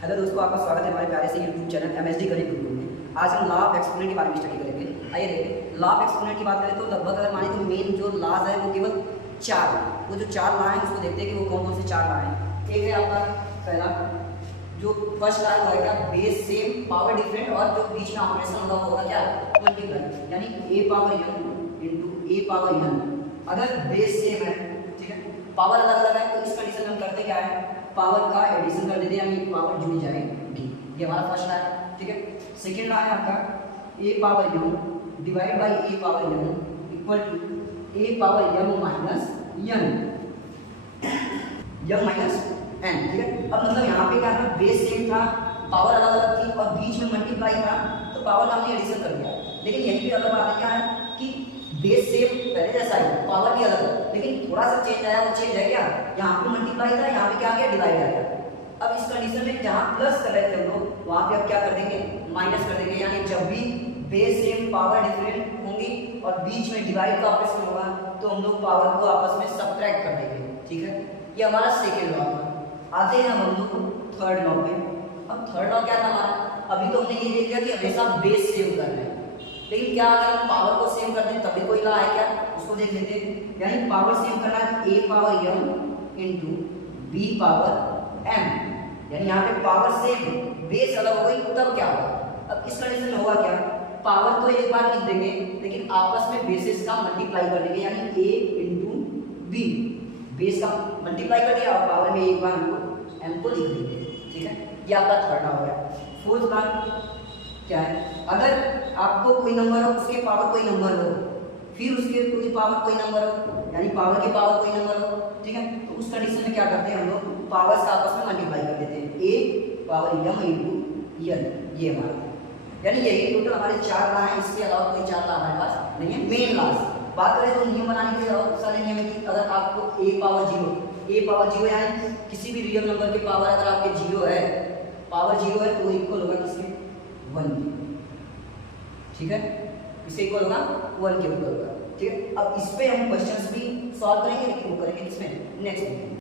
Hello दोस्तों, आपका स्वागत है हमारे प्यारे से यूट्यूब चैनल एमएसडी गणित गुरुकुल में। आज हम लॉ ऑफ एक्सपोनेंट के बारे में स्टडी करेंगे। आइए देखिए, लॉ ऑफ एक्सपोनेंट की बात करें तो लगभग अगर माने तो मेन जो लॉज है वो केवल 4 है। वो जो 4 लॉ हैं उसको देखते हैं कि वो कौन कौन से 4 लॉ हैं। एक है आपका पहला, जो फर्स्ट लॉ है क्या, बेस सेम पावर डिफरेंट और जो बीच में ऑपरेशन होगा होगा क्या, मल्टीप्लाई, यानी a power n into a power n। अगर बेस सेम है, ठीक है, पावर अलग अलग है, तो इस कंडीशन में हम करते क्या है, पावर का एडिशन कर देते हैं, यानी पावर जुड़ जाएगी। ये हमारा फर्स्ट लॉ है, ठीक है। सेकंड लॉ है आपका a power m divide by a power m equal to a power m minus n, m minus n, ठीक है। अब मतलब यहाँ पे क्या था, बेस सेम था, पावर अलग अलग थी और बीच में मल्टीप्लाई था, तो पावर का हमने एडिशन कर दिया। लेकिन यहीं पे अलग बात है क्या है कि बेस सेम पहले जैसा है, पावर भी अलग है, लेकिन थोड़ा सा चेंज आया। वो चेंज है क्या, यहाँ पे मल्टीप्लाई था, यहाँ पे क्या आ गया, डिवाइड आ गया। अब इस कंडीशन में जहाँ प्लस कर रहे थे हम लोग, वहाँ पे अब क्या कर देंगे, माइनस कर देंगे। यानी जब भी बेस सेम पावर डिफरेंट होंगी और बीच में डिवाइड का ऑपरेशन होगा, तो हम लोग पावर को आपस में सबट्रैक्ट कर देंगे, ठीक है। ये हमारा सेकेंड लॉ था। आते हैं हम लोग थर्ड लॉ पे। अब थर्ड लॉ क्या था हमारा, अभी तो हमने ये देख लिया कि हमेशा बेस सेम करना है, लेकिन क्या अगर हम पावर को सेम कर दें तभी कोई लॉ है क्या, उसको देख लेते हैं। यानी पावर सेम करना है, a power m into b power m, यानी यहाँ पे पावर सेम, बेस अलग हो गई, तब क्या होगा। अब इस कंडीशन में होगा क्या, पावर तो एक बार लिख देंगे, लेकिन आपस में बेसिस का मल्टीप्लाई कर देंगे, यानी a इंटू b, बेस का मल्टीप्लाई कर दिया और पावर में एक बार हमको m को लिख देंगे, ठीक है। ये आपका थर्ड लॉ हो गया। फोर्थ लॉ क्या है, अगर आपको कोई नंबर हो, उसके पावर कोई नंबर हो, फिर उसके टू द पावर कोई नंबर हो, यानी पावर के पावर कोई नंबर हो, ठीक है, तो उस कंडीशन में क्या करते हैं हम लोग, पावर्स का आपस में मल्टीप्लाई कर देते हैं, a power m into n, ये हमारा, यानी यही टोटल हमारे 4 लॉ हैं। इसके अलावा कोई 4 लॉ हमारे पास नहीं है। मेन लॉ बात करें तो नियम बनाने के लिए बहुत सारे नियम है कि अगर आपको a पावर 0 यानी किसी भी रियल नंबर के पावर अगर आपके 0 है, पावर 0 है, तो वो इक्वल होगा किसके, 1, ठीक है, इससे इक्वल होगा 1 के इक्वल होगा, ठीक है। अब इस पे हम क्वेश्चंस भी सॉल्व करेंगे, लेकिन वो करेंगे किसमें, नेक्स्ट में।